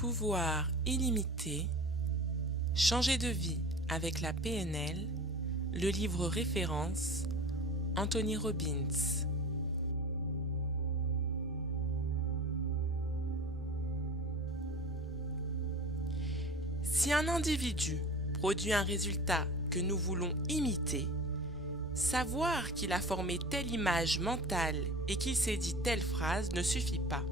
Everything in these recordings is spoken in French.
Pouvoir illimité, changer de vie avec la PNL, le livre référence, Anthony Robbins. Si un individu produit un résultat que nous voulons imiter, savoir qu'il a formé telle image mentale et qu'il s'est dit telle phrase ne suffit pas.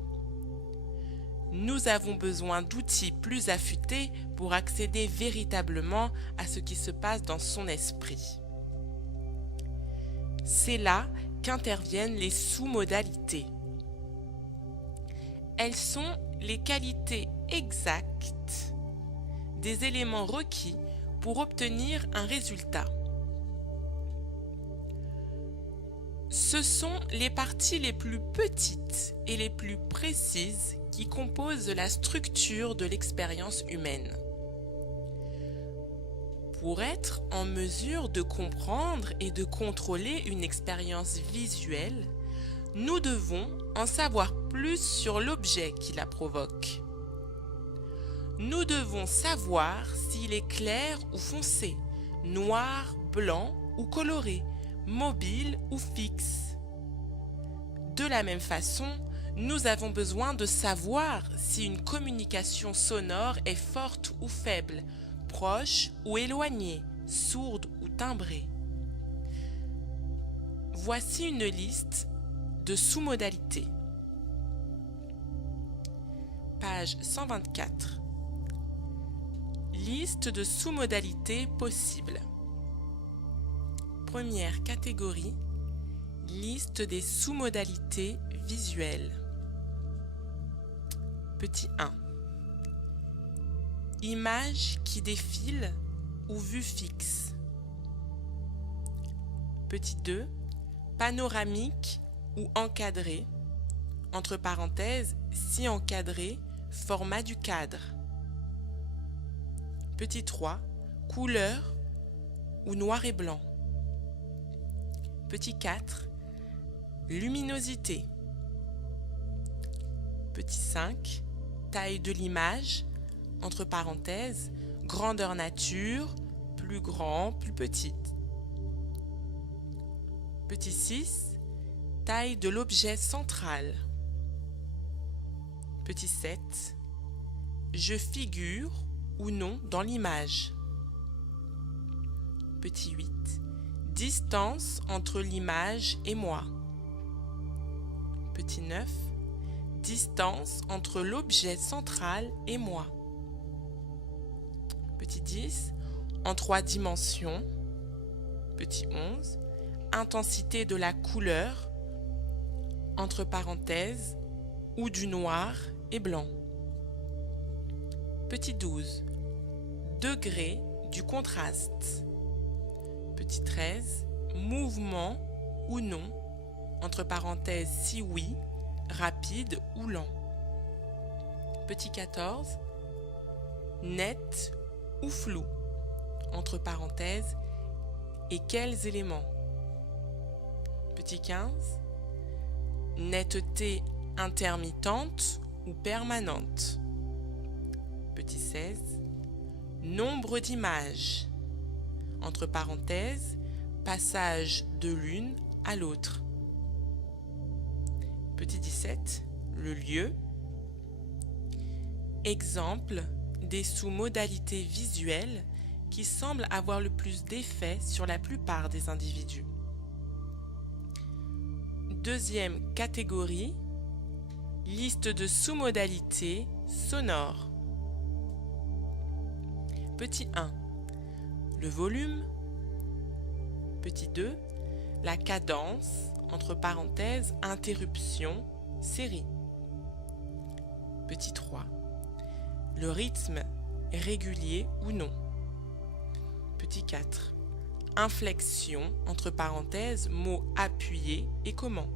Nous avons besoin d'outils plus affûtés pour accéder véritablement à ce qui se passe dans son esprit. C'est là qu'interviennent les sous-modalités. Elles sont les qualités exactes des éléments requis pour obtenir un résultat. Ce sont les parties les plus petites et les plus précises qui composent la structure de l'expérience humaine. Pour être en mesure de comprendre et de contrôler une expérience visuelle, nous devons en savoir plus sur l'objet qui la provoque. Nous devons savoir s'il est clair ou foncé, noir, blanc ou coloré, mobile ou fixe. De la même façon, nous avons besoin de savoir si une communication sonore est forte ou faible, proche ou éloignée, sourde ou timbrée. Voici une liste de sous-modalités. Page 124. Liste de sous-modalités possibles. Première catégorie, liste des sous-modalités visuelles. Petit 1. Image qui défile ou vue fixe. Petit 2. Panoramique ou encadré, entre parenthèses, si encadré, format du cadre. Petit 3. Couleur ou noir et blanc. Petit 4. Luminosité. Petit 5. Taille de l'image, entre parenthèses, grandeur nature, plus grand, plus petite. Petit 6. Taille de l'objet central. Petit 7. Je figure ou non dans l'image. Petit 8. Distance entre l'image et moi. Petit 9. Distance entre l'objet central et moi. Petit 10. En 3 dimensions. Petit 11. Intensité de la couleur, entre parenthèses, ou du noir et blanc. Petit 12. Degré du contraste. Petit 13. Mouvement ou non, entre parenthèses si oui, rapide ou lent. Petit 14. Net ou flou, entre parenthèses, et quels éléments. Petit 15. Netteté intermittente ou permanente. Petit 16. Nombre d'images, entre parenthèses, passage de l'une à l'autre. Petit 17. Le lieu. Exemple des sous-modalités visuelles qui semblent avoir le plus d'effet sur la plupart des individus. Deuxième catégorie, liste de sous-modalités sonores. Petit 1. Le volume. Petit 2. La cadence, entre parenthèses, interruption, série. Petit 3. Le rythme, régulier ou non. Petit 4. Inflexion, entre parenthèses, mots appuyés et comment.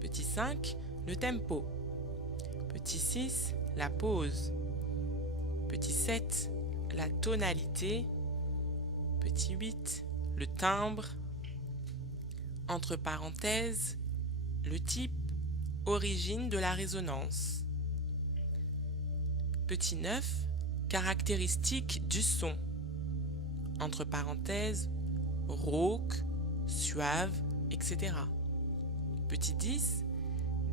Petit 5. Le tempo. Petit 6. La pause. Petit 7. La tonalité. Petit 8. Le timbre. Entre parenthèses, le type, origine de la résonance. Petit 9, caractéristiques du son. Entre parenthèses, rauque, suave, etc. Petit 10,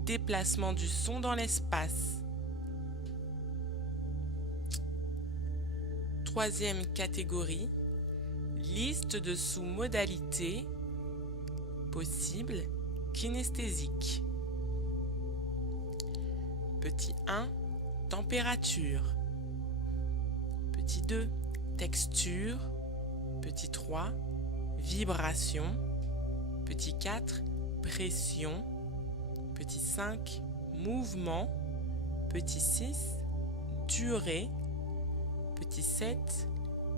déplacement du son dans l'espace. Troisième catégorie, liste de sous-modalités possibles kinesthésiques. Petit 1, température. Petit 2, texture. Petit 3, vibration. Petit 4, pression. Petit 5, mouvement. Petit 6, durée. Petit 7,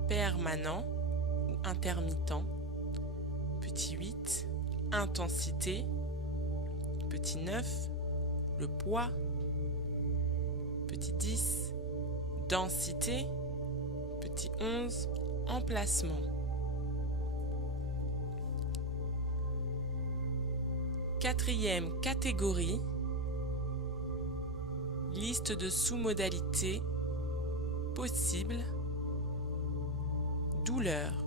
permanent ou intermittent. Petit 8, intensité. Petit 9, le poids. Petit 10, densité. Petit 11, emplacement. Quatrième catégorie, liste de sous-modalités possibles, douleur.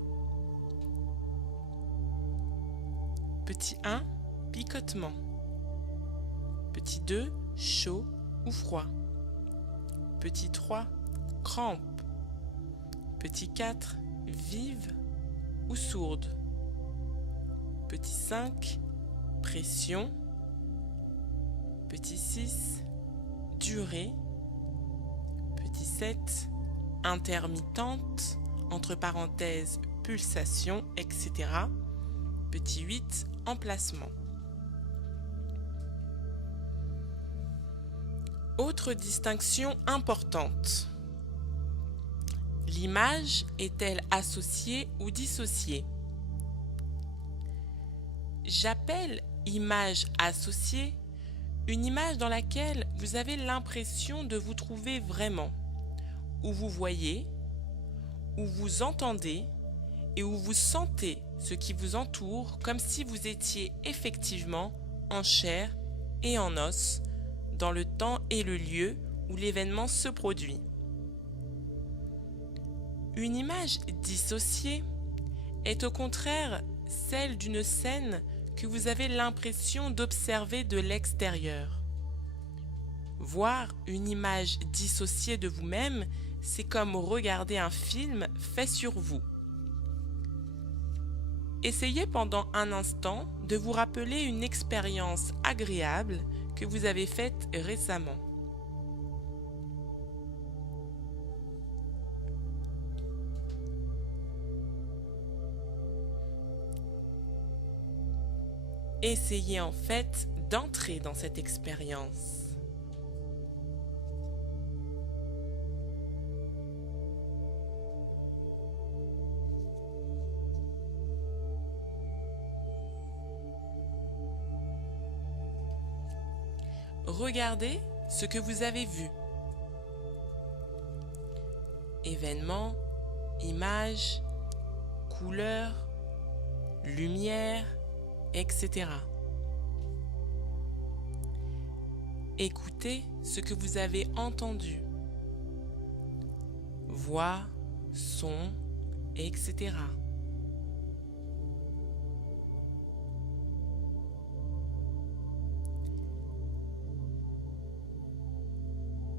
Petit 1, picotement. Petit 2, chaud ou froid. Petit 3, crampe. Petit 4, vive ou sourde. Petit 5, pression. Petit 6, durée. Petit 7, intermittente, entre parenthèses, pulsation, etc. Petit 8, emplacement. Autre distinction importante. L'image est-elle associée ou dissociée? J'appelle image associée une image dans laquelle vous avez l'impression de vous trouver vraiment, où vous voyez, où vous entendez et où vous sentez ce qui vous entoure comme si vous étiez effectivement en chair et en os dans le temps et le lieu où l'événement se produit. Une image dissociée est au contraire celle d'une scène que vous avez l'impression d'observer de l'extérieur. Voir une image dissociée de vous-même, c'est comme regarder un film fait sur vous. Essayez pendant un instant de vous rappeler une expérience agréable que vous avez faite récemment. Essayez en fait d'entrer dans cette expérience. Regardez ce que vous avez vu. Événements, images, couleurs, lumière, etc. Écoutez ce que vous avez entendu. Voix, son, etc.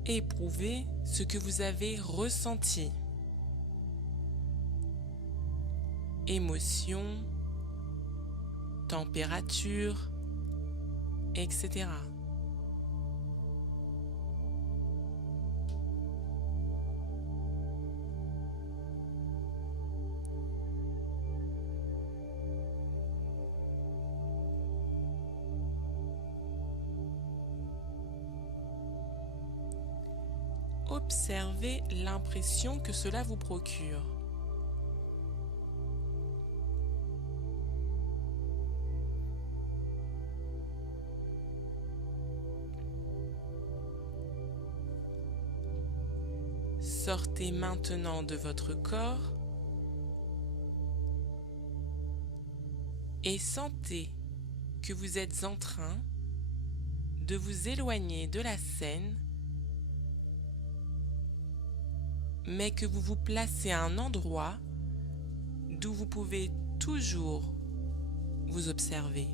Éprouvez ce que vous avez ressenti. Émotion, température, etc. Observez l'impression que cela vous procure. Sortez maintenant de votre corps et sentez que vous êtes en train de vous éloigner de la scène mais que vous vous placez à un endroit d'où vous pouvez toujours vous observer.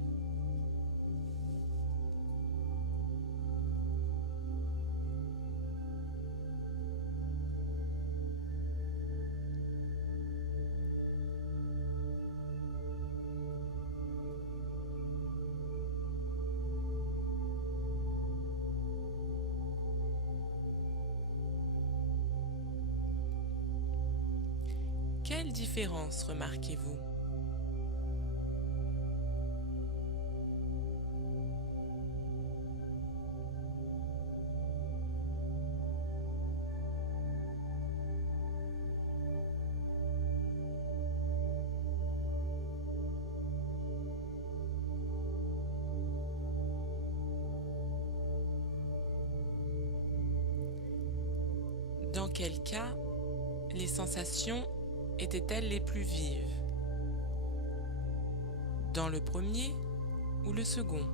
Quelle différence remarquez-vous? Dans quel cas les sensations étaient-elles les plus vives? Dans le premier ou le second?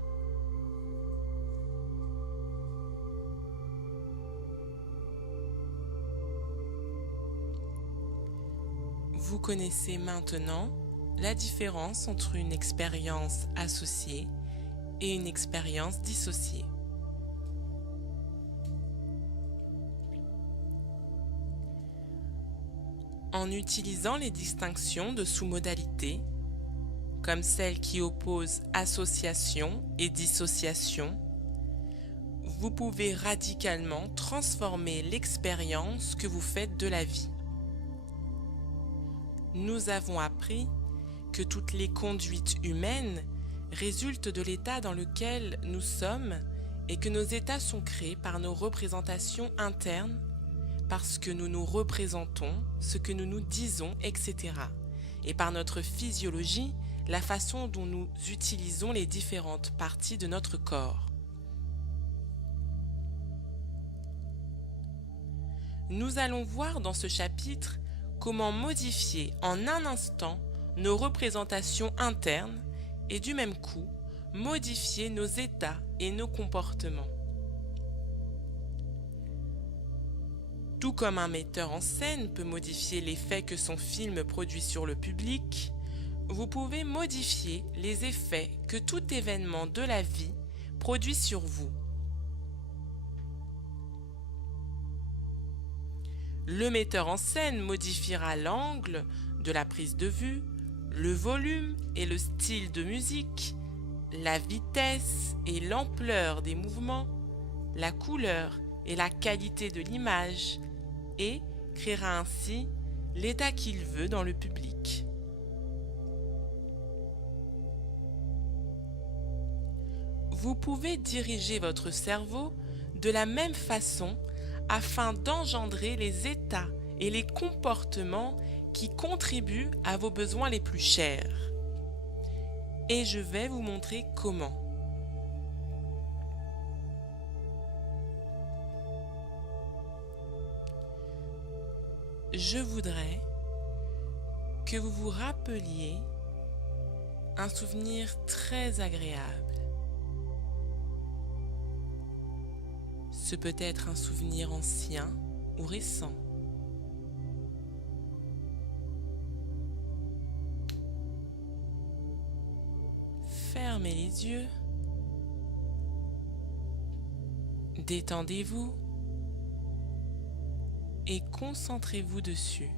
Vous connaissez maintenant la différence entre une expérience associée et une expérience dissociée. En utilisant les distinctions de sous-modalités, comme celle qui oppose association et dissociation, vous pouvez radicalement transformer l'expérience que vous faites de la vie. Nous avons appris que toutes les conduites humaines résultent de l'état dans lequel nous sommes et que nos états sont créés par nos représentations internes, parce que nous nous représentons, ce que nous nous disons, etc. Et par notre physiologie, la façon dont nous utilisons les différentes parties de notre corps. Nous allons voir dans ce chapitre comment modifier en un instant nos représentations internes et du même coup, modifier nos états et nos comportements. Tout comme un metteur en scène peut modifier l'effet que son film produit sur le public, vous pouvez modifier les effets que tout événement de la vie produit sur vous. Le metteur en scène modifiera l'angle de la prise de vue, le volume et le style de musique, la vitesse et l'ampleur des mouvements, la couleur et la qualité de l'image, et créera ainsi l'état qu'il veut dans le public. Vous pouvez diriger votre cerveau de la même façon afin d'engendrer les états et les comportements qui contribuent à vos besoins les plus chers. Et je vais vous montrer comment. Je voudrais que vous vous rappeliez un souvenir très agréable. Ce peut être un souvenir ancien ou récent. Fermez les yeux. Détendez-vous. Et concentrez-vous dessus.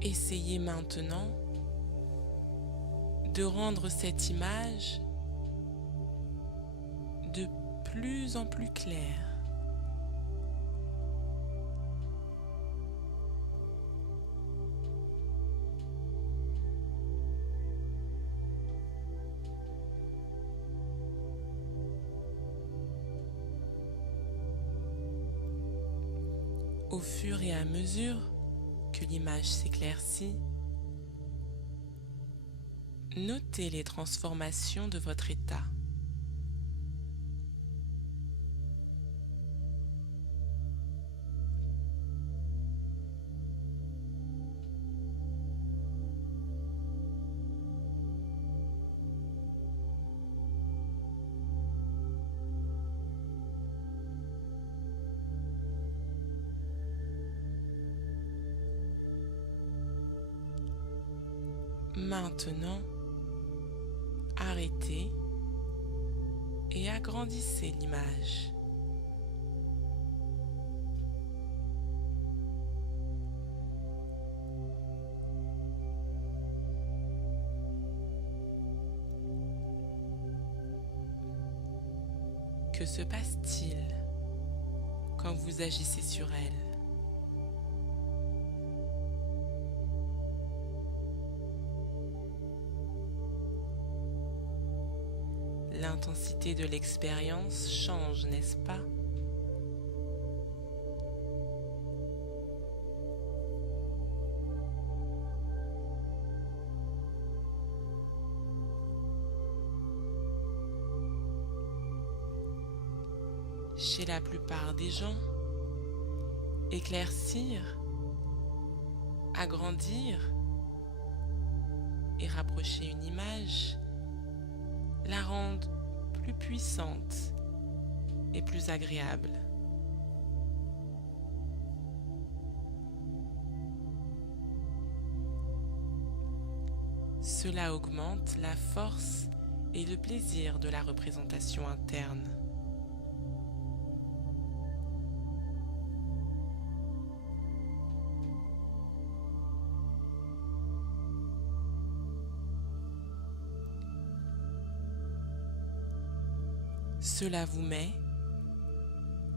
Essayez maintenant de rendre cette image de plus en plus claire. Au fur et à mesure que l'image s'éclaircit, notez les transformations de votre état. Maintenant, arrêtez et agrandissez l'image. Que se passe-t-il quand vous agissez sur elle? L'intensité de l'expérience change, n'est-ce pas? Chez la plupart des gens, éclaircir, agrandir et rapprocher une image la rendent plus puissante et plus agréable. Cela augmente la force et le plaisir de la représentation interne. Cela vous met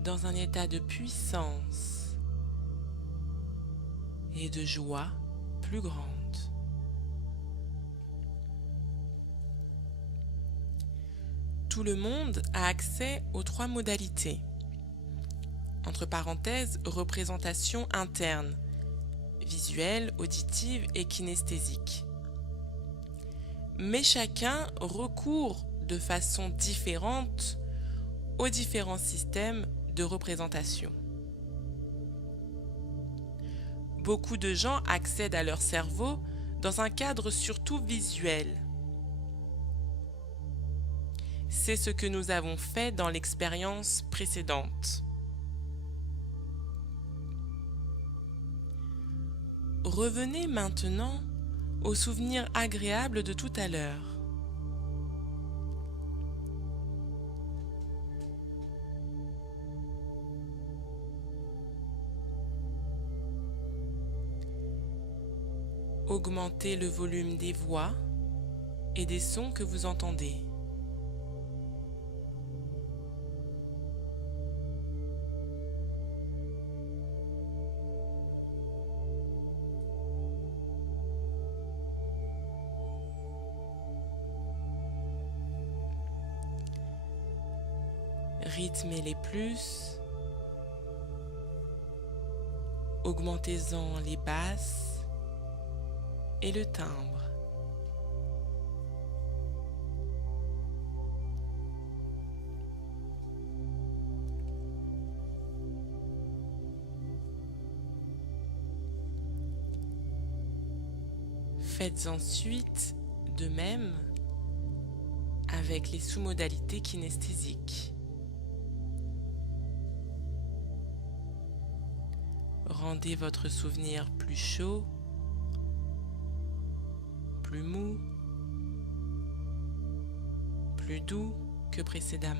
dans un état de puissance et de joie plus grande. Tout le monde a accès aux 3 modalités. Entre parenthèses, représentation interne, visuelle, auditive et kinesthésique. Mais chacun recourt de façon différente aux différents systèmes de représentation. Beaucoup de gens accèdent à leur cerveau dans un cadre surtout visuel. C'est ce que nous avons fait dans l'expérience précédente. Revenez maintenant aux souvenirs agréables de tout à l'heure. Augmentez le volume des voix et des sons que vous entendez. Rythmez-les plus, augmentez-en les basses et le timbre. Faites ensuite de même avec les sous-modalités kinesthésiques. Rendez votre souvenir plus chaud, plus mou, plus doux que précédemment.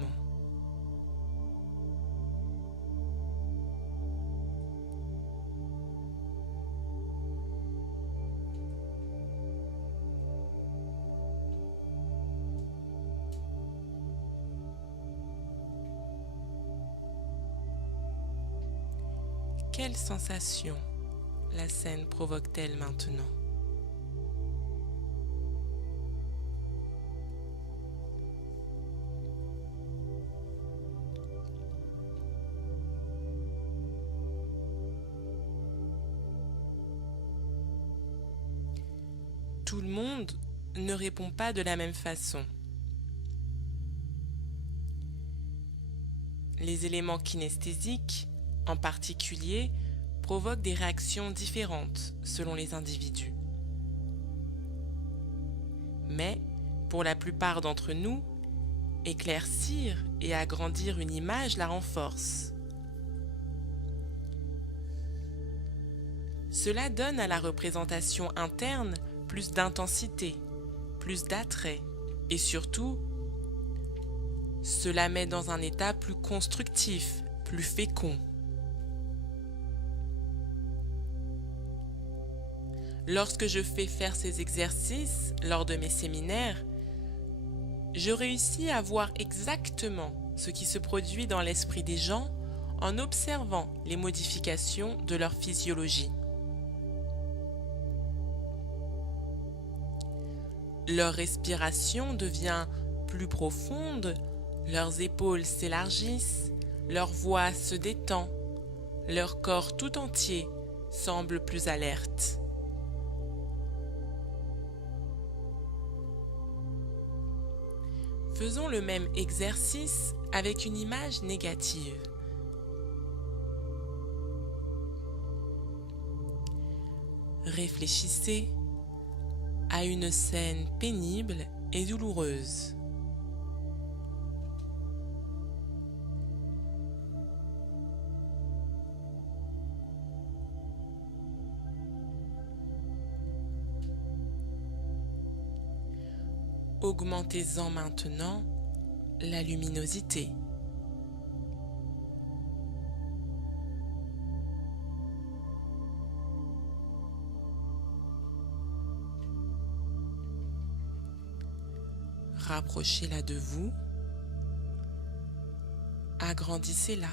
Quelle sensation la scène provoque-t-elle maintenant? Tout le monde ne répond pas de la même façon. Les éléments kinesthésiques, en particulier, provoquent des réactions différentes selon les individus. Mais, pour la plupart d'entre nous, éclaircir et agrandir une image la renforce. Cela donne à la représentation interne plus d'intensité, plus d'attrait et surtout, cela met dans un état plus constructif, plus fécond. Lorsque je fais faire ces exercices lors de mes séminaires, je réussis à voir exactement ce qui se produit dans l'esprit des gens en observant les modifications de leur physiologie. Leur respiration devient plus profonde, leurs épaules s'élargissent, leur voix se détend, leur corps tout entier semble plus alerte. Faisons le même exercice avec une image négative. Réfléchissez à une scène pénible et douloureuse. Augmentez-en maintenant la luminosité. Rapprochez-la de vous. Agrandissez-la.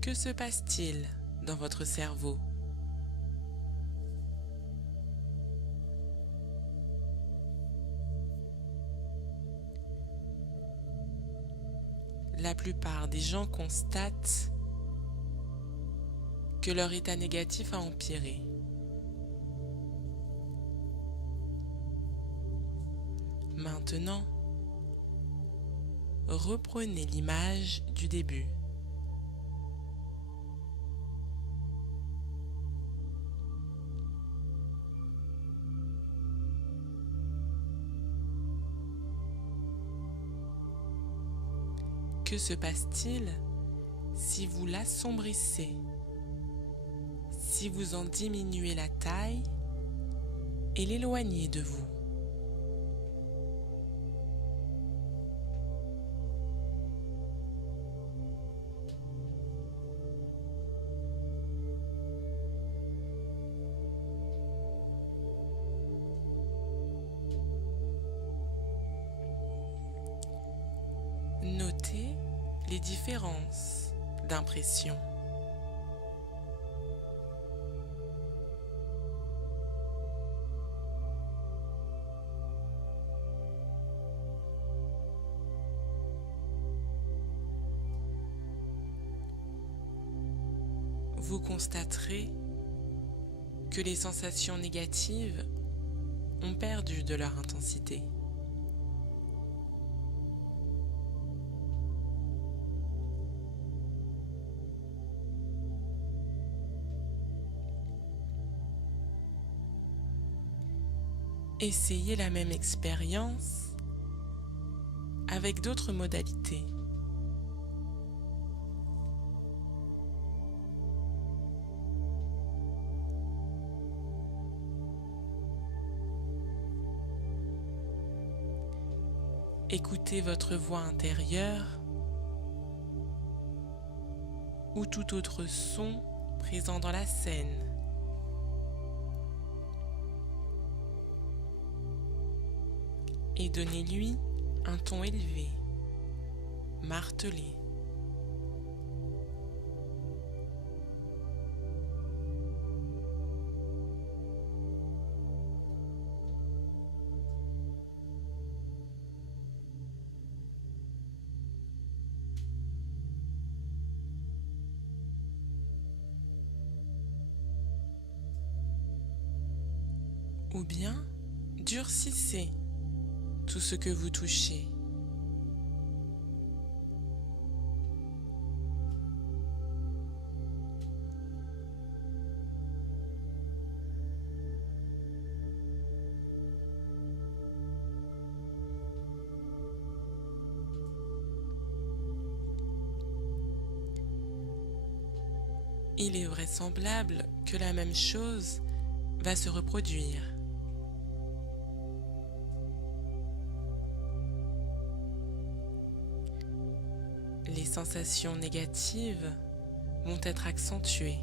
Que se passe-t-il dans votre cerveau? La plupart des gens constatent que leur état négatif a empiré. Maintenant, reprenez l'image du début. Que se passe-t-il si vous l'assombrissez, si vous en diminuez la taille et l'éloignez de vous? Notez les différences d'impression. Vous constaterez que les sensations négatives ont perdu de leur intensité. Essayez la même expérience avec d'autres modalités. Écoutez votre voix intérieure ou tout autre son présent dans la scène. Et donnez-lui un ton élevé, martelé. Ou bien durcissez tout ce que vous touchez. il est vraisemblable que la même chose va se reproduire. Les sensations négatives vont être accentuées.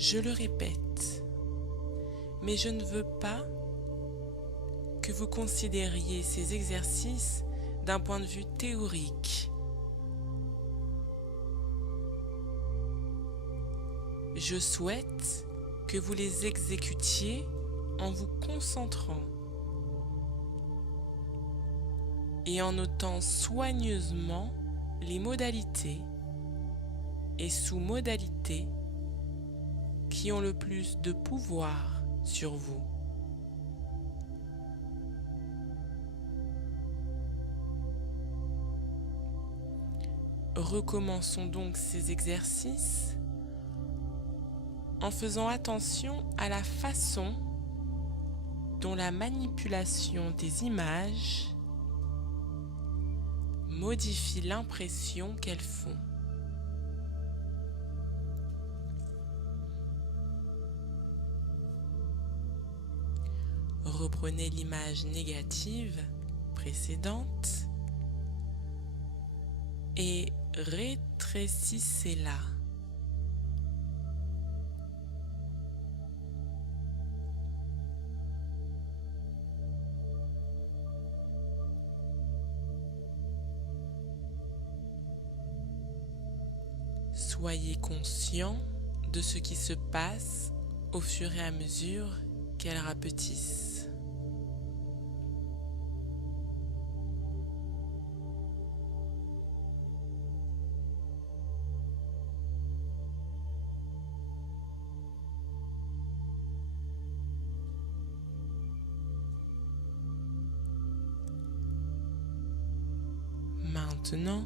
Je le répète, mais je ne veux pas que vous considériez ces exercices d'un point de vue théorique. Je souhaite que vous les exécutiez en vous concentrant et en notant soigneusement les modalités et sous-modalités qui ont le plus de pouvoir sur vous. Recommençons donc ces exercices en faisant attention à la façon dont la manipulation des images modifie l'impression qu'elles font. Reprenez l'image négative précédente et rétrécissez-la. Soyez conscient de ce qui se passe au fur et à mesure qu'elles rapetissent. Maintenant,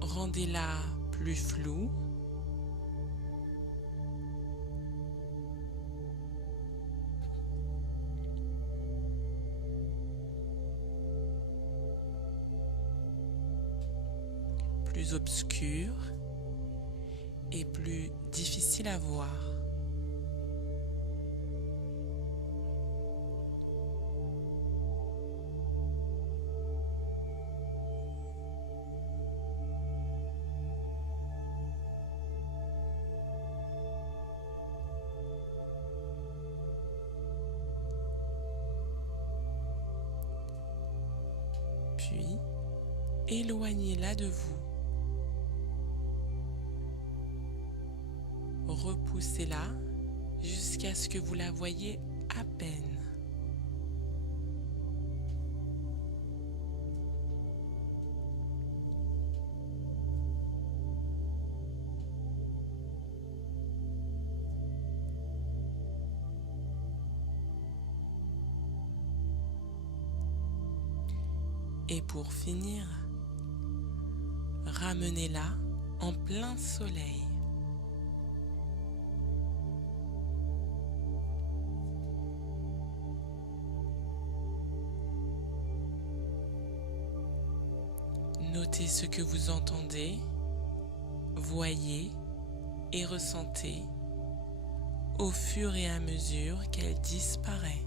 rendez-la plus floue. Plus obscure et plus difficile à voir. Puis, éloignez-la de vous. Repoussez-la jusqu'à ce que vous la voyiez à peine. Et pour finir, ramenez-la en plein soleil. Notez ce que vous entendez, voyez et ressentez au fur et à mesure qu'elle disparaît.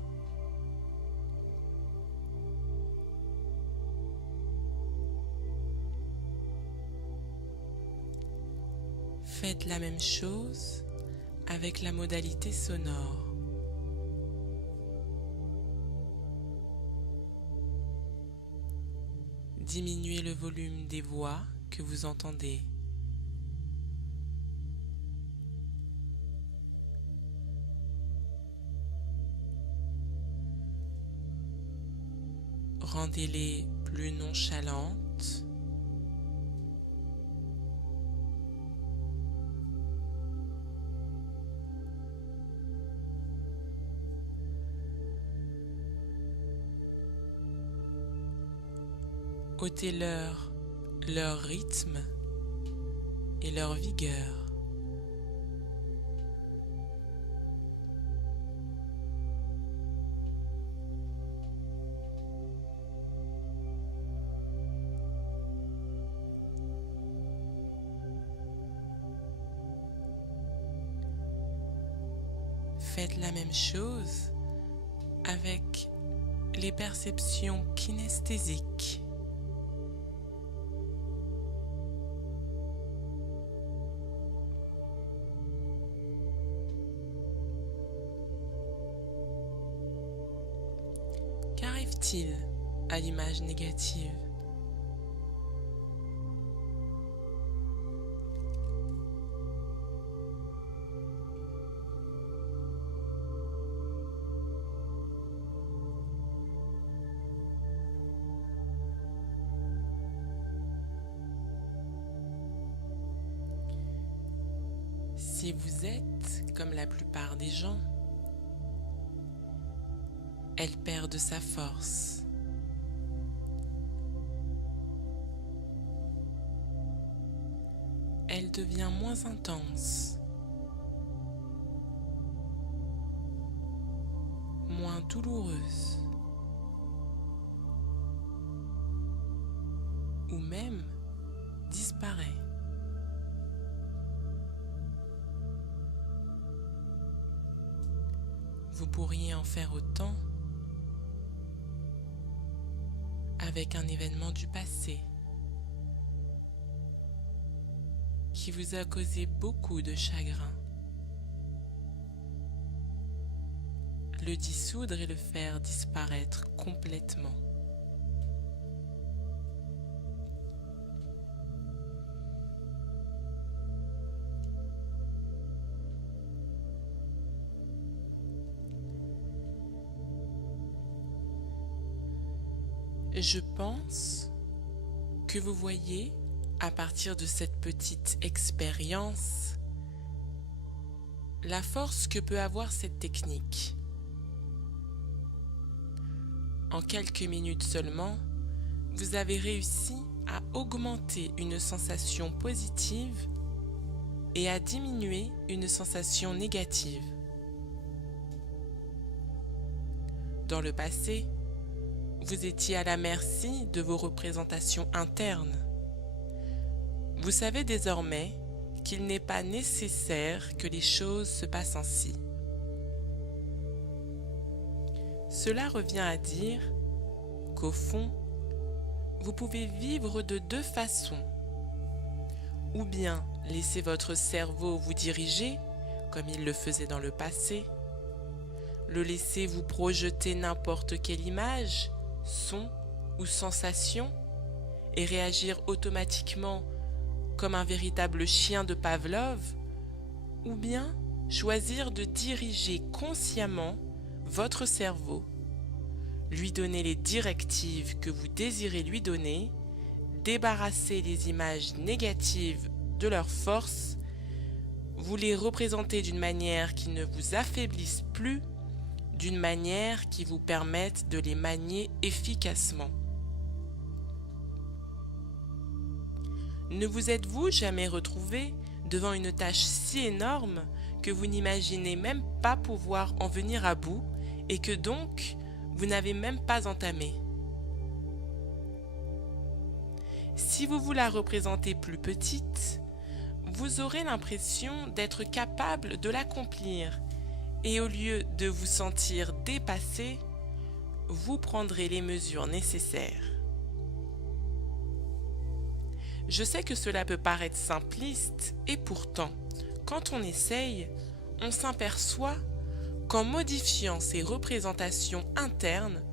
Faites la même chose avec la modalité sonore. Diminuez le volume des voix que vous entendez. Rendez-les plus nonchalantes. Ôtez-leur leur rythme et leur vigueur. faites la même chose avec les perceptions kinesthésiques. Qu'arrive-t-il à l'image négative? Si vous êtes comme la plupart des gens, elle perd de sa force. Elle devient moins intense, moins douloureuse, ou même disparaît. Vous pourriez en faire autant avec un événement du passé qui vous a causé beaucoup de chagrin. Le dissoudre et le faire disparaître complètement. Je pense que vous voyez, à partir de cette petite expérience, la force que peut avoir cette technique. En quelques minutes seulement, vous avez réussi à augmenter une sensation positive et à diminuer une sensation négative. Dans le passé, vous étiez à la merci de vos représentations internes. Vous savez désormais qu'il n'est pas nécessaire que les choses se passent ainsi. Cela revient à dire qu'au fond, vous pouvez vivre de deux façons. Ou bien laisser votre cerveau vous diriger, comme il le faisait dans le passé, le laisser vous projeter n'importe quelle image, son ou sensation et réagir automatiquement comme un véritable chien de Pavlov, ou bien choisir de diriger consciemment votre cerveau, lui donner les directives que vous désirez lui donner, débarrasser les images négatives de leur force, vous les représenter d'une manière qui ne vous affaiblisse plus, d'une manière qui vous permette de les manier efficacement. Ne vous êtes-vous jamais retrouvé devant une tâche si énorme que vous n'imaginez même pas pouvoir en venir à bout et que donc vous n'avez même pas entamé? Si vous vous la représentez plus petite, vous aurez l'impression d'être capable de l'accomplir. Et au lieu de vous sentir dépassé, vous prendrez les mesures nécessaires. Je sais que cela peut paraître simpliste et pourtant, quand on essaye, on s'aperçoit qu'en modifiant ces représentations internes,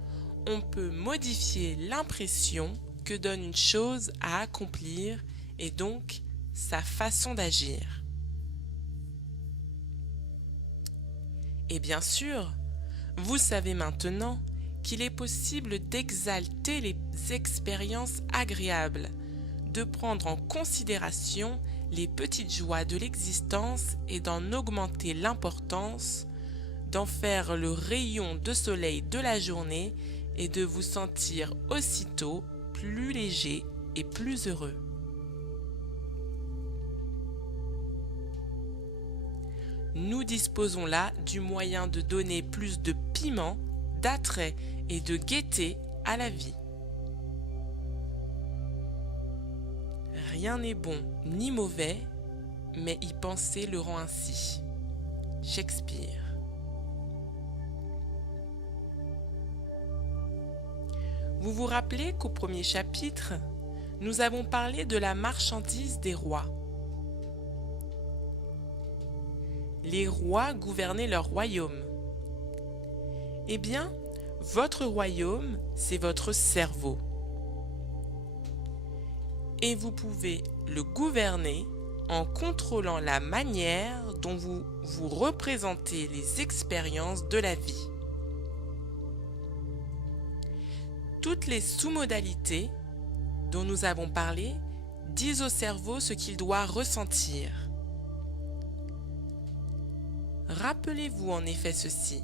on peut modifier l'impression que donne une chose à accomplir et donc sa façon d'agir. Et bien sûr, vous savez maintenant qu'il est possible d'exalter les expériences agréables, de prendre en considération les petites joies de l'existence et d'en augmenter l'importance, d'en faire le rayon de soleil de la journée et de vous sentir aussitôt plus léger et plus heureux. Nous disposons là du moyen de donner plus de piment, d'attrait et de gaieté à la vie. Rien n'est bon ni mauvais, mais y penser le rend ainsi. Shakespeare. Vous vous rappelez qu'au premier chapitre, nous avons parlé de la marchandise des rois. Les rois gouvernaient leur royaume. Eh bien, votre royaume, c'est votre cerveau. Et vous pouvez le gouverner en contrôlant la manière dont vous vous représentez les expériences de la vie. Toutes les sous-modalités dont nous avons parlé disent au cerveau ce qu'il doit ressentir. Rappelez-vous en effet ceci.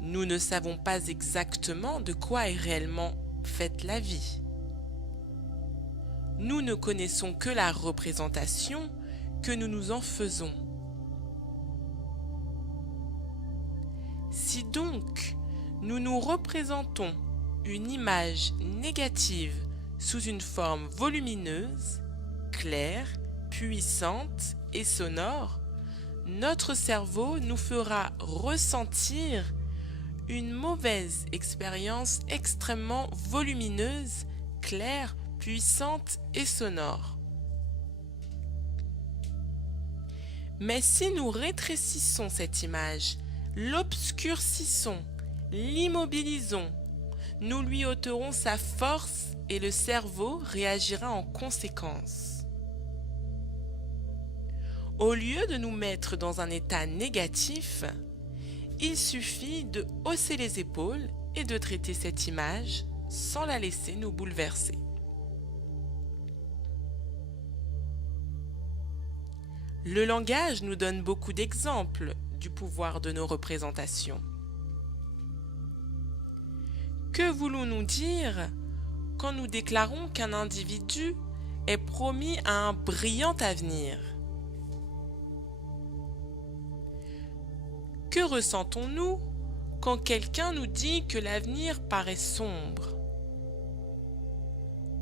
Nous ne savons pas exactement de quoi est réellement faite la vie. Nous ne connaissons que la représentation que nous nous en faisons. Si donc nous nous représentons une image négative sous une forme volumineuse, claire, puissante et sonore, notre cerveau nous fera ressentir une mauvaise expérience extrêmement volumineuse, claire, puissante et sonore. Mais si nous rétrécissons cette image, l'obscurcissons, l'immobilisons, nous lui ôterons sa force et le cerveau réagira en conséquence. Au lieu de nous mettre dans un état négatif, il suffit de hausser les épaules et de traiter cette image sans la laisser nous bouleverser. Le langage nous donne beaucoup d'exemples du pouvoir de nos représentations. Que voulons-nous dire quand nous déclarons qu'un individu est promis à un brillant avenir? Que ressentons-nous quand quelqu'un nous dit que l'avenir paraît sombre?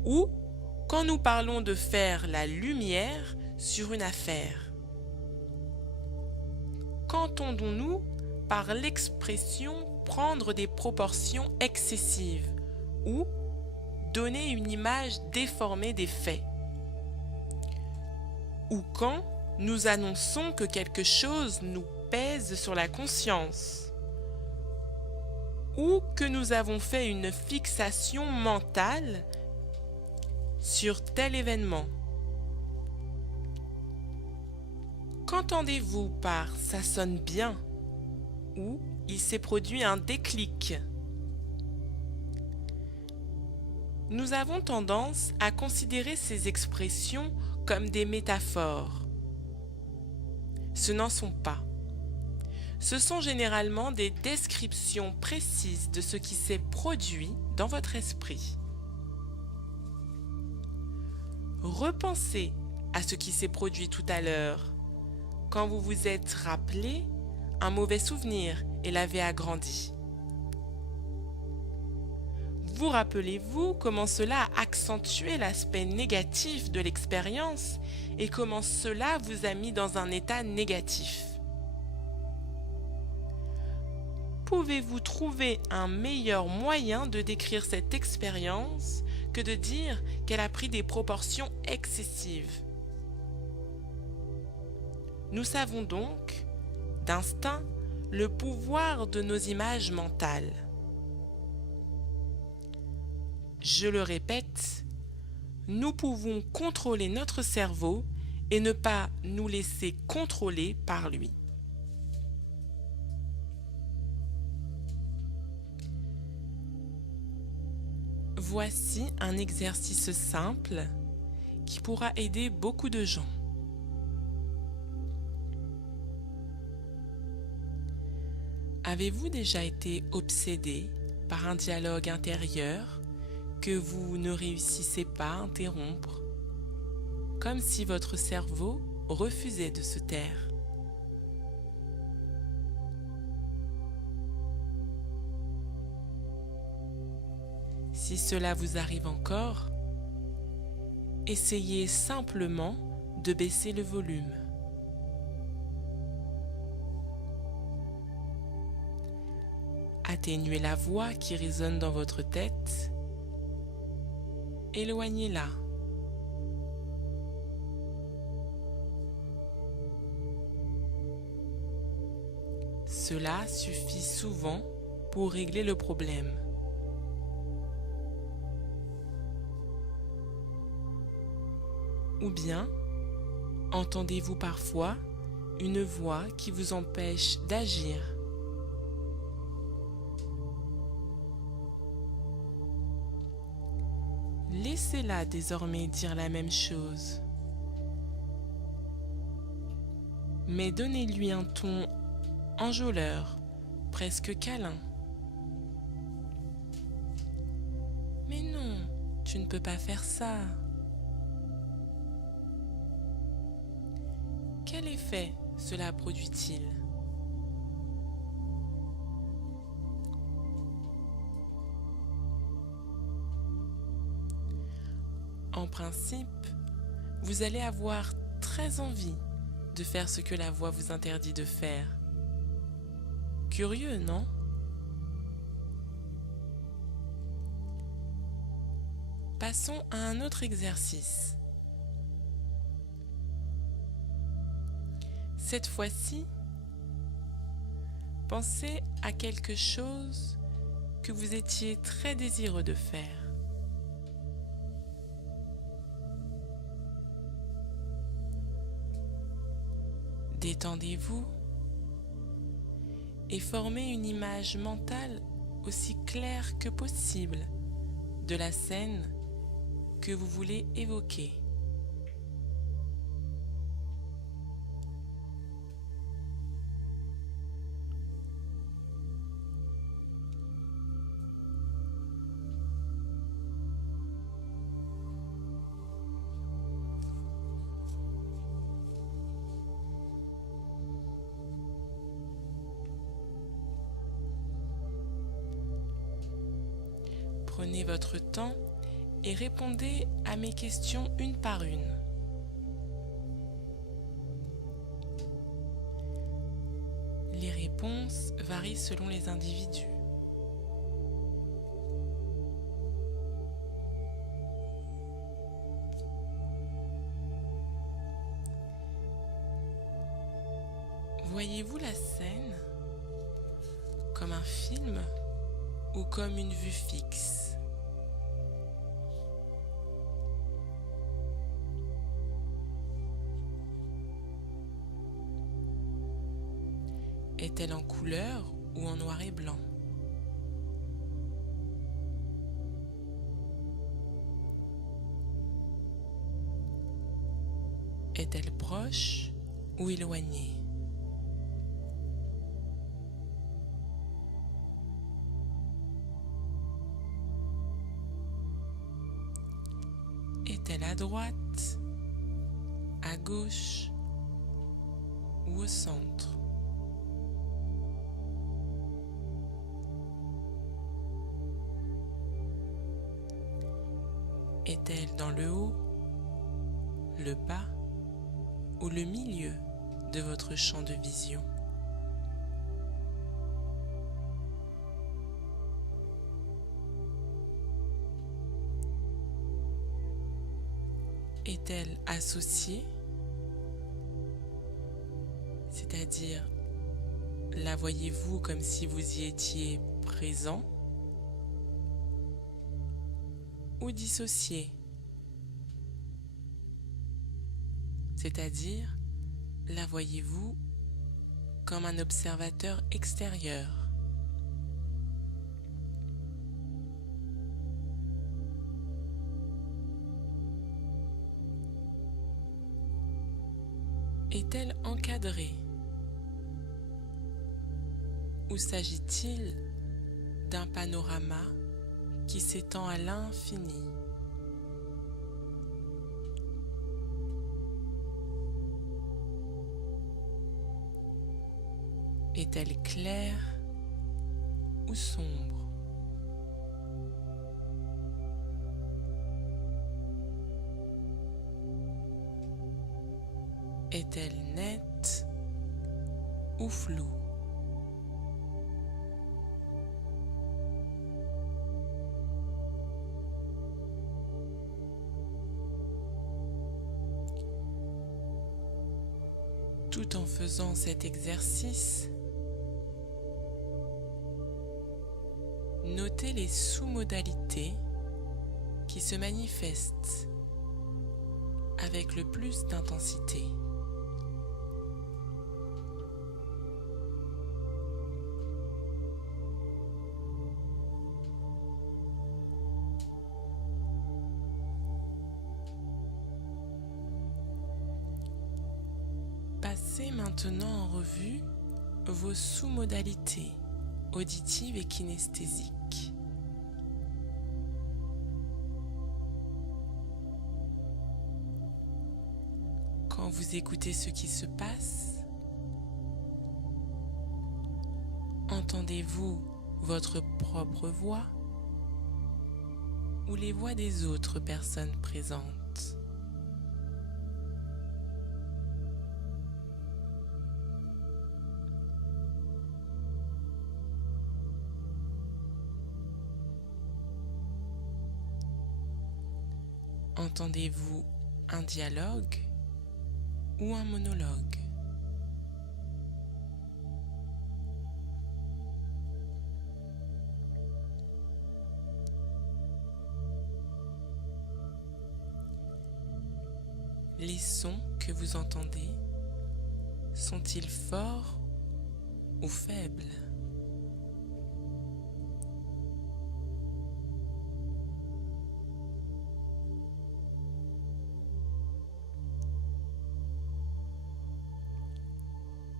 Ou quand nous parlons de faire la lumière sur une affaire? Qu'entendons-nous par l'expression prendre des proportions excessives ou donner une image déformée des faits? Ou quand nous annonçons que quelque chose nous pèse sur la conscience, ou que nous avons fait une fixation mentale sur tel événement? Qu'entendez-vous par « ça sonne bien » ou « il s'est produit un déclic » ? Nous avons tendance à considérer ces expressions comme des métaphores. Ce n'en sont pas. Ce sont généralement des descriptions précises de ce qui s'est produit dans votre esprit. Repensez à ce qui s'est produit tout à l'heure, quand vous vous êtes rappelé un mauvais souvenir et l'avez agrandi. Vous rappelez-vous comment cela a accentué l'aspect négatif de l'expérience et comment cela vous a mis dans un état négatif? Pouvez-vous trouver un meilleur moyen de décrire cette expérience que de dire qu'elle a pris des proportions excessives? Nous savons donc, d'instinct, le pouvoir de nos images mentales. Je le répète, nous pouvons contrôler notre cerveau et ne pas nous laisser contrôler par lui. Voici un exercice simple qui pourra aider beaucoup de gens. Avez-vous déjà été obsédé par un dialogue intérieur que vous ne réussissez pas à interrompre, comme si votre cerveau refusait de se taire? Si cela vous arrive encore, essayez simplement de baisser le volume. Atténuez la voix qui résonne dans votre tête. Éloignez-la. Cela suffit souvent pour régler le problème. Ou bien, entendez-vous parfois une voix qui vous empêche d'agir? Laissez-la désormais dire la même chose. Mais donnez-lui un ton enjôleur, presque câlin. Mais non, tu ne peux pas faire ça. Quel effet cela produit-il? En principe, vous allez avoir très envie de faire ce que la voix vous interdit de faire. Curieux, non? Passons à un autre exercice. Cette fois-ci, pensez à quelque chose que vous étiez très désireux de faire. Détendez-vous et formez une image mentale aussi claire que possible de la scène que vous voulez évoquer. Prenez votre temps et répondez à mes questions une par une. Les réponses varient selon les individus. Voyez-vous la scène comme un film ou comme une vue fixe? Est-elle en couleur ou en noir et blanc? Est-elle proche ou éloignée? Est-elle à droite, à gauche ou au centre? Est-elle dans le haut, le bas ou le milieu de votre champ de vision? Est-elle associée, c'est-à-dire la voyez-vous comme si vous y étiez présent, ou dissociée, c'est-à-dire la voyez-vous comme un observateur extérieur? Est-elle encadrée? Ou s'agit-il d'un panorama qui s'étend à l'infini? Est-elle claire ou sombre? Est-elle nette ou floue? Tout en faisant cet exercice, notez les sous-modalités qui se manifestent avec le plus d'intensité. Passez maintenant en revue vos sous-modalités auditives et kinesthésiques. Quand vous écoutez ce qui se passe, entendez-vous votre propre voix ou les voix des autres personnes présentes? Entendez-vous un dialogue ou un monologue? Les sons que vous entendez sont-ils forts ou faibles?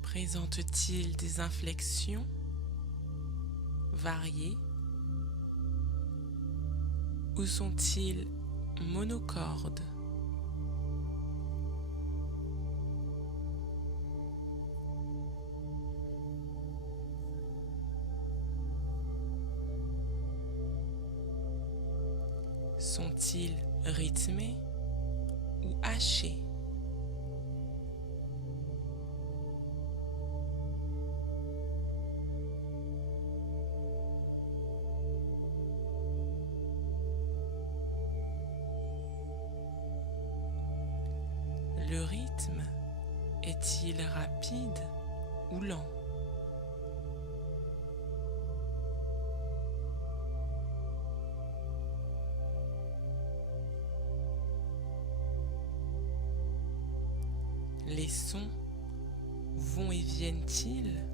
Présentent-ils des inflexions variées ou sont-ils monocordes? Sont-ils rythmés ou hachés? Le rythme est-il rapide ou lent? Les sons vont et viennent-ils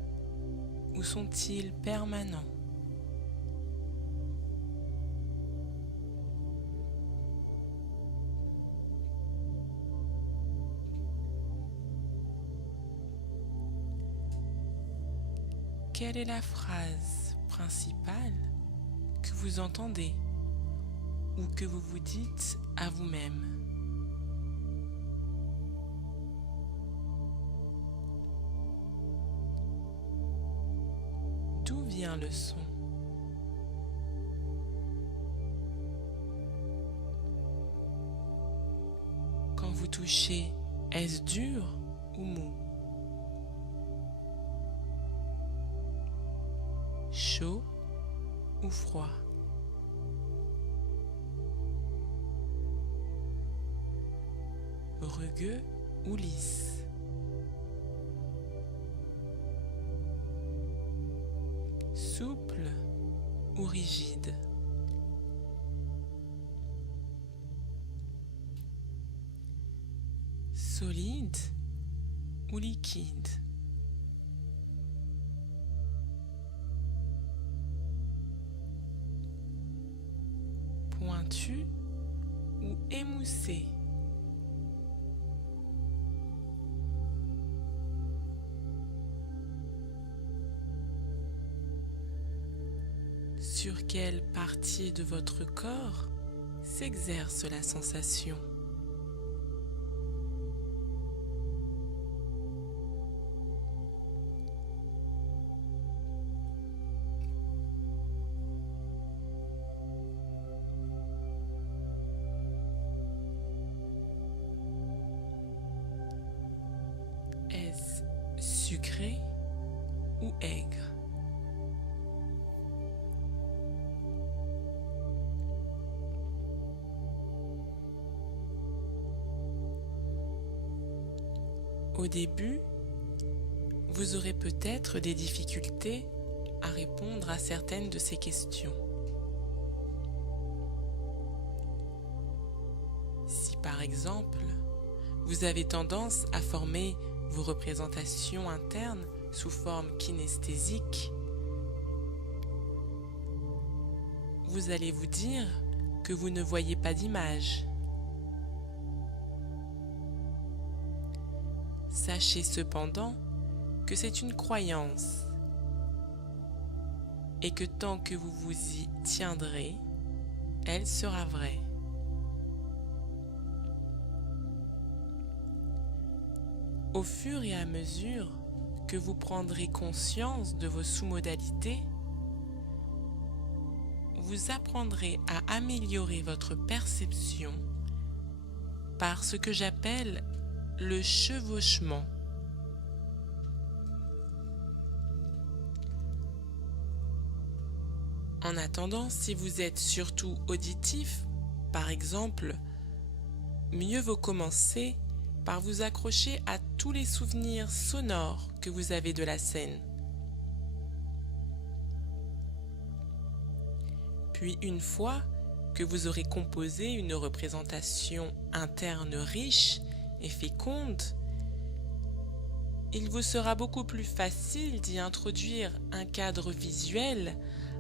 ou sont-ils permanents? Quelle est la phrase principale que vous entendez ou que vous vous dites à vous-même? D'où vient le son? Quand vous touchez, est-ce dur ou mou? Chaud ou froid? Rugueux ou lisse? Souple ou rigide? Solide ou liquide? Pointu ou émoussé? Sur quelle partie de votre corps s'exerce la sensation? Est-ce sucré ou aigre? Au début, Vous aurez peut-être des difficultés à répondre à certaines de ces questions. Si par exemple, vous avez tendance à former vos représentations internes sous forme kinesthésique, vous allez vous dire que vous ne voyez pas d'image. Sachez cependant que c'est une croyance et que tant que vous vous y tiendrez, elle sera vraie. Au fur et à mesure que vous prendrez conscience de vos sous-modalités, vous apprendrez à améliorer votre perception par ce que j'appelle le chevauchement. En attendant, si vous êtes surtout auditif, par exemple, mieux vaut commencer par vous accrocher à tous les souvenirs sonores que vous avez de la scène. Puis une fois que vous aurez composé une représentation interne riche et féconde, il vous sera beaucoup plus facile d'y introduire un cadre visuel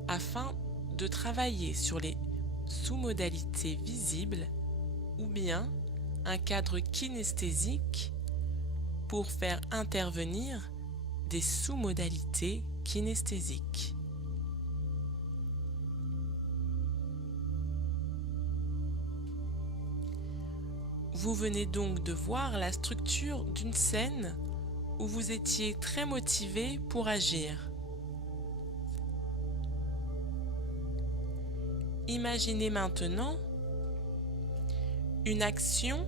afin de travailler sur les sous-modalités visibles ou bien un cadre kinesthésique pour faire intervenir des sous-modalités kinesthésiques. Vous venez donc de voir la structure d'une scène où vous étiez très motivé pour agir. Imaginez maintenant une action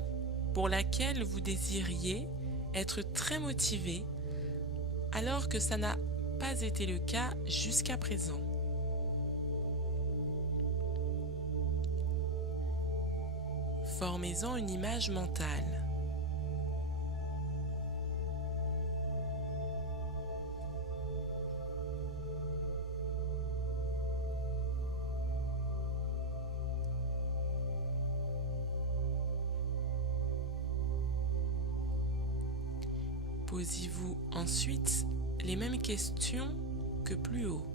pour laquelle vous désiriez être très motivé alors que ça n'a pas été le cas jusqu'à présent. Formez-en une image mentale. Posez-vous ensuite les mêmes questions que plus haut,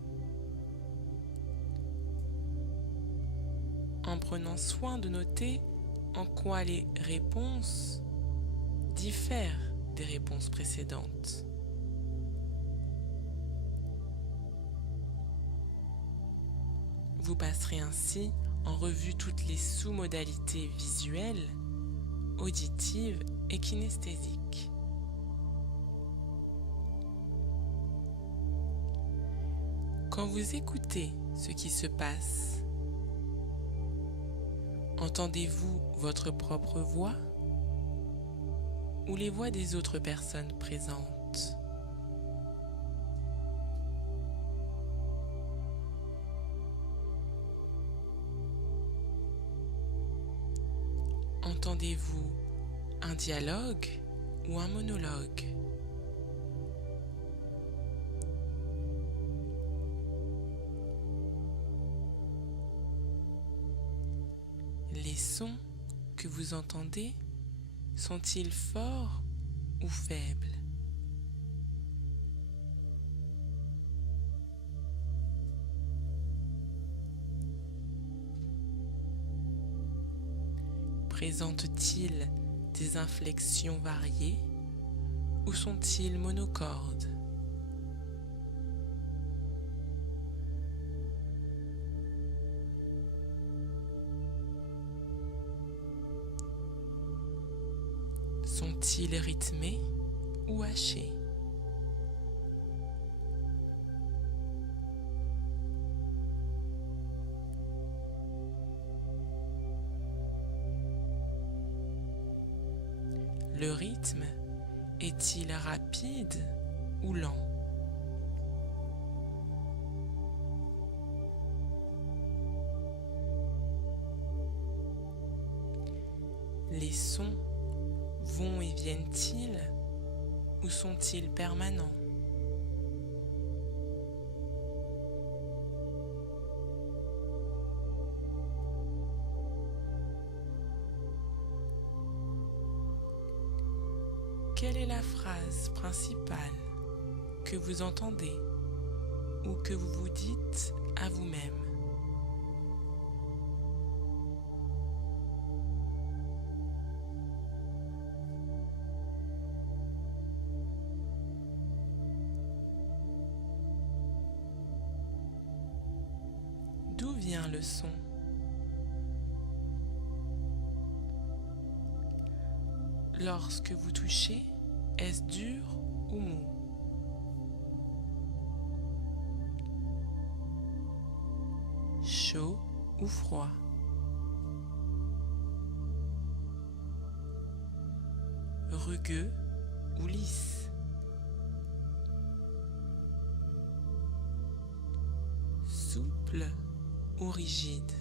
en prenant soin de noter en quoi les réponses diffèrent des réponses précédentes. Vous passerez ainsi en revue toutes les sous-modalités visuelles, auditives et kinesthésiques. Quand vous écoutez ce qui se passe, entendez-vous votre propre voix ou les voix des autres personnes présentes? Entendez-vous un dialogue ou un monologue? Les sons que vous entendez sont-ils forts ou faibles? Présentent-ils des inflexions variées ou sont-ils monocordes? Sont-ils rythmés ou hachés? Le rythme est-il rapide ou lent? Les sons vont et viennent-ils ou sont-ils permanents? Quelle est la phrase principale que vous entendez ou que vous vous dites à vous-même? D'où vient le son? Lorsque vous touchez, est-ce dur ou mou? Chaud ou froid? Rugueux ou lisse? Souple ou rigide?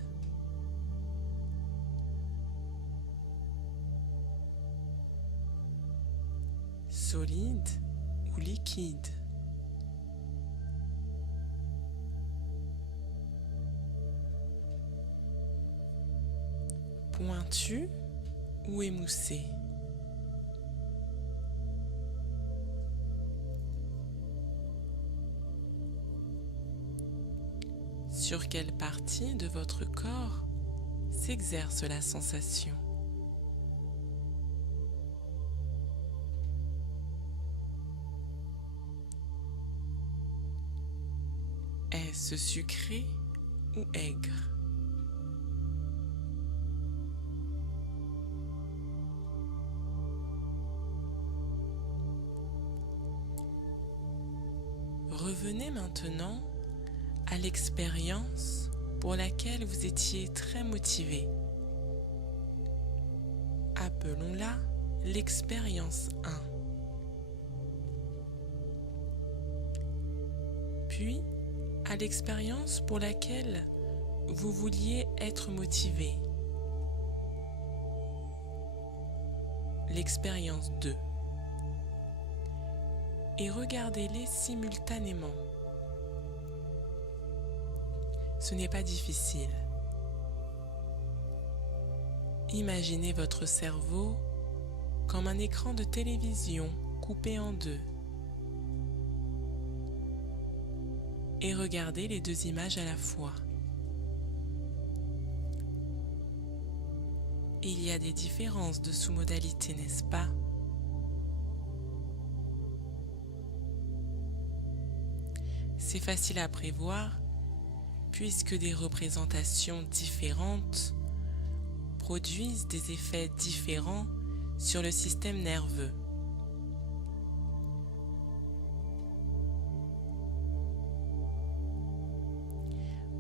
Solide ou liquide? Pointu ou émoussé? Sur quelle partie de votre corps s'exerce la sensation? Est-ce sucré ou aigre? Revenez maintenant à l'expérience pour laquelle vous étiez très motivé. Appelons-la l'expérience 1. Puis, à l'expérience pour laquelle vous vouliez être motivé. L'expérience 2. Et regardez-les simultanément. Ce n'est pas difficile. Imaginez votre cerveau comme un écran de télévision coupé en deux. Et regardez les deux images à la fois. Il y a des différences de sous-modalité, n'est-ce pas? C'est facile à prévoir puisque des représentations différentes produisent des effets différents sur le système nerveux.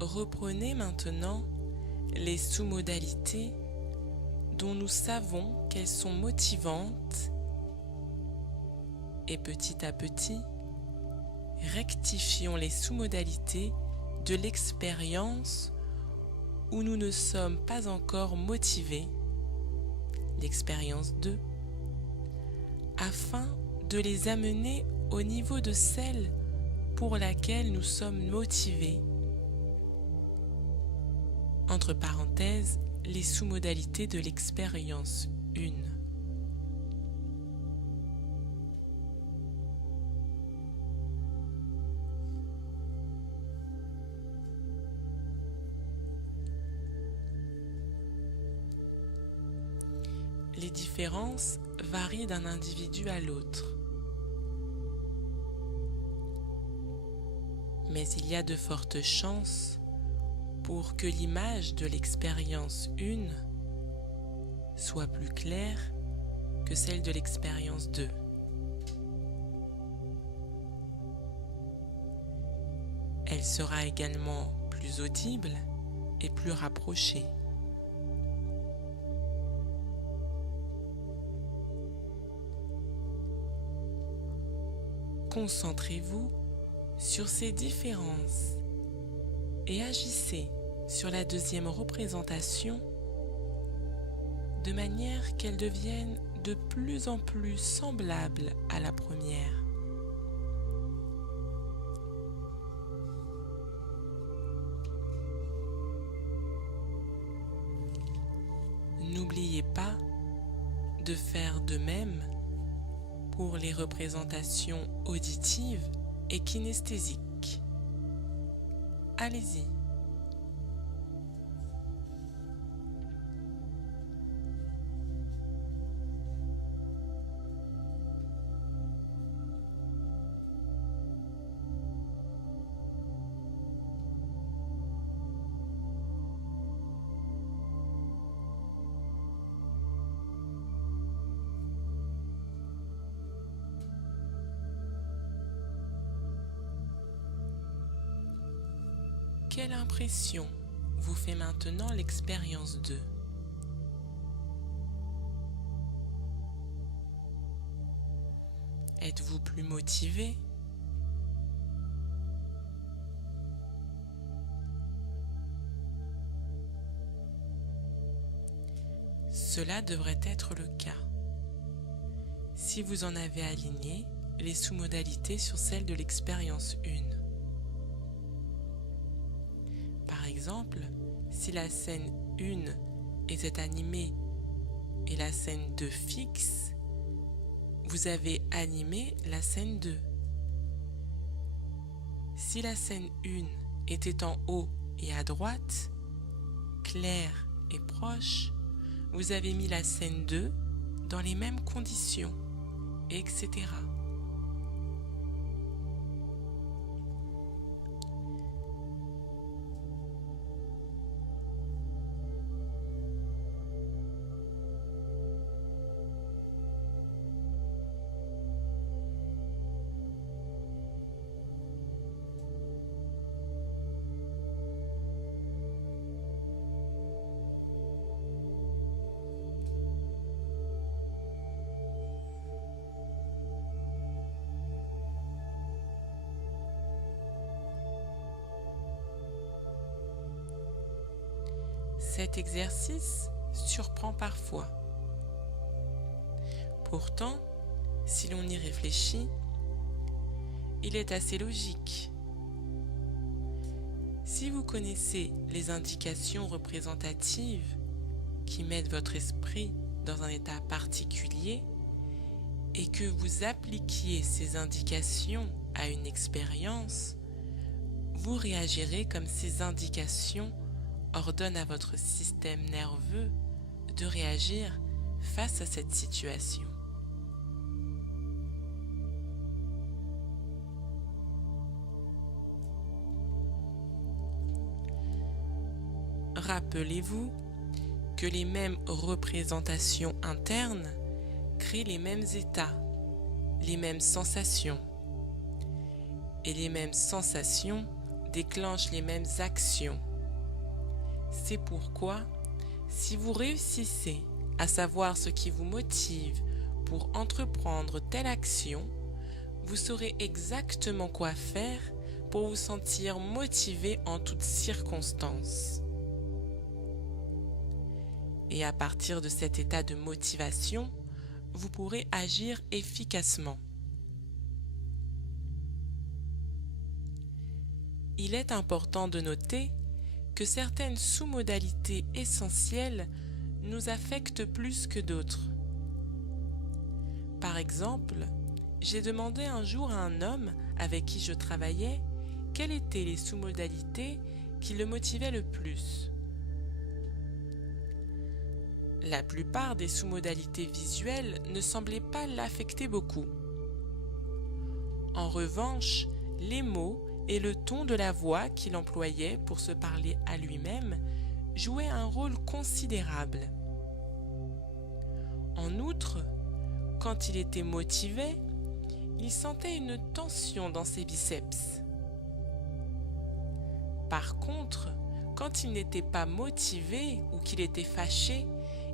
Reprenez maintenant les sous-modalités dont nous savons qu'elles sont motivantes et petit à petit, rectifions les sous-modalités de l'expérience où nous ne sommes pas encore motivés, l'expérience 2, afin de les amener au niveau de celle pour laquelle nous sommes motivés, entre parenthèses, les sous-modalités de l'expérience 1. Les différences varient d'un individu à l'autre. Mais il y a de fortes chances pour que l'image de l'expérience 1 soit plus claire que celle de l'expérience 2. Elle sera également plus audible et plus rapprochée. Concentrez-vous sur ces différences et agissez sur la deuxième représentation de manière qu'elle devienne de plus en plus semblable à la première. N'oubliez pas de faire de même pour les représentations auditives et kinesthésiques. Allez-y. Quelle impression vous fait maintenant l'expérience de? Êtes-vous plus motivé? Cela devrait être le cas si vous en avez aligné les sous-modalités sur celles de l'expérience 1. Par exemple, si la scène 1 était animée et la scène 2 fixe, vous avez animé la scène 2. Si la scène 1 était en haut et à droite, claire et proche, vous avez mis la scène 2 dans les mêmes conditions, etc. Cet exercice surprend parfois. Pourtant, si l'on y réfléchit, il est assez logique. Si vous connaissez les indications représentatives qui mettent votre esprit dans un état particulier et que vous appliquiez ces indications à une expérience, vous réagirez comme ces indications ordonnent à votre système nerveux de réagir face à cette situation. Rappelez-vous que les mêmes représentations internes créent les mêmes états, les mêmes sensations, et les mêmes sensations déclenchent les mêmes actions. C'est pourquoi, si vous réussissez à savoir ce qui vous motive pour entreprendre telle action, vous saurez exactement quoi faire pour vous sentir motivé en toutes circonstances. Et à partir de cet état de motivation, vous pourrez agir efficacement. Il est important de noter que certaines sous-modalités essentielles nous affectent plus que d'autres. Par exemple, j'ai demandé un jour à un homme avec qui je travaillais quelles étaient les sous-modalités qui le motivaient le plus. La plupart des sous-modalités visuelles ne semblaient pas l'affecter beaucoup. En revanche, les mots et le ton de la voix qu'il employait pour se parler à lui-même jouaient un rôle considérable. En outre, quand il était motivé, il sentait une tension dans ses biceps. Par contre, quand il n'était pas motivé ou qu'il était fâché,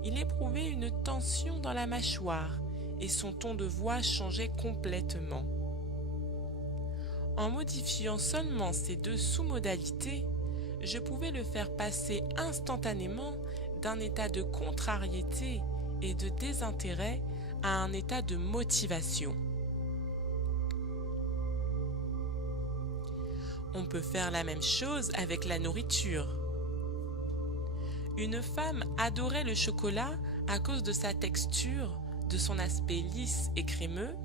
il éprouvait une tension dans la mâchoire et son ton de voix changeait complètement. En modifiant seulement ces deux sous-modalités, je pouvais le faire passer instantanément d'un état de contrariété et de désintérêt à un état de motivation. On peut faire la même chose avec la nourriture. Une femme adorait le chocolat à cause de sa texture, de son aspect lisse et crémeux,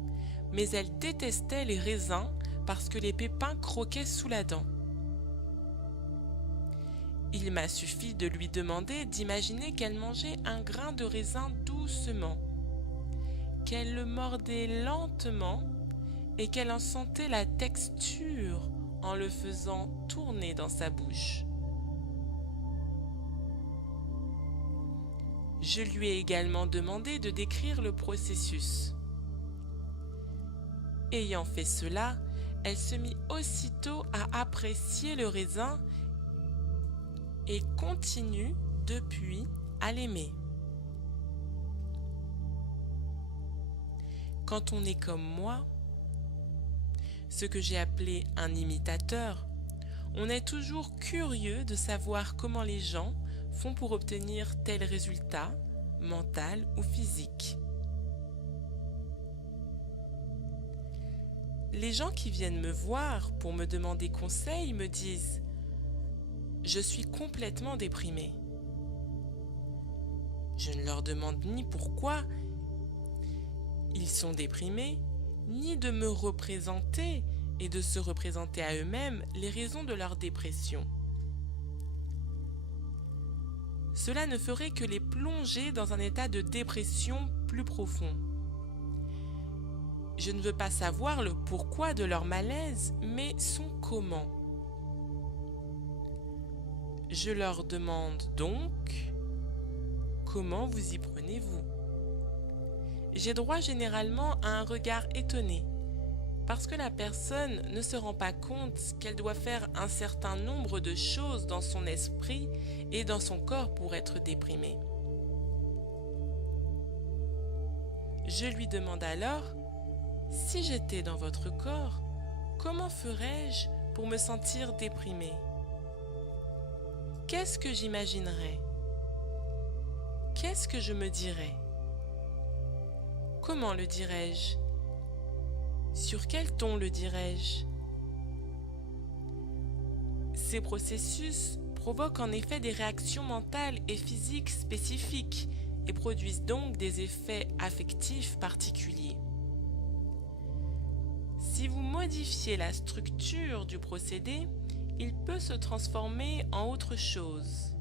mais elle détestait les raisins parce que les pépins croquaient sous la dent. Il m'a suffi de lui demander d'imaginer qu'elle mangeait un grain de raisin doucement, qu'elle le mordait lentement et qu'elle en sentait la texture en le faisant tourner dans sa bouche. Je lui ai également demandé de décrire le processus. Ayant fait cela, elle se mit aussitôt à apprécier le raisin et continue depuis à l'aimer. Quand on est comme moi, ce que j'ai appelé un imitateur, on est toujours curieux de savoir comment les gens font pour obtenir tel résultat, mental ou physique. Les gens qui viennent me voir pour me demander conseil me disent « Je suis complètement déprimé ». Je ne leur demande ni pourquoi ils sont déprimés, ni de me représenter et de se représenter à eux-mêmes les raisons de leur dépression. Cela ne ferait que les plonger dans un état de dépression plus profond. Je ne veux pas savoir le pourquoi de leur malaise, mais son comment. Je leur demande donc, comment vous y prenez-vous ? J'ai droit généralement à un regard étonné, parce que la personne ne se rend pas compte qu'elle doit faire un certain nombre de choses dans son esprit et dans son corps pour être déprimée. Je lui demande alors, si j'étais dans votre corps, comment ferais-je pour me sentir déprimée ? Qu'est-ce que j'imaginerais ? Qu'est-ce que je me dirais ? Comment le dirais-je ? Sur quel ton le dirais-je ? Ces processus provoquent en effet des réactions mentales et physiques spécifiques et produisent donc des effets affectifs particuliers. Si vous modifiez la structure du procédé, il peut se transformer en autre chose,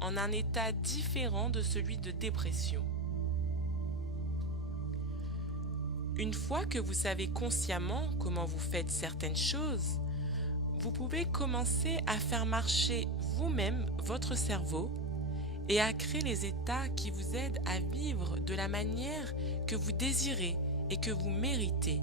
en un état différent de celui de dépression. Une fois que vous savez consciemment comment vous faites certaines choses, vous pouvez commencer à faire marcher vous-même votre cerveau et à créer les états qui vous aident à vivre de la manière que vous désirez et que vous méritez.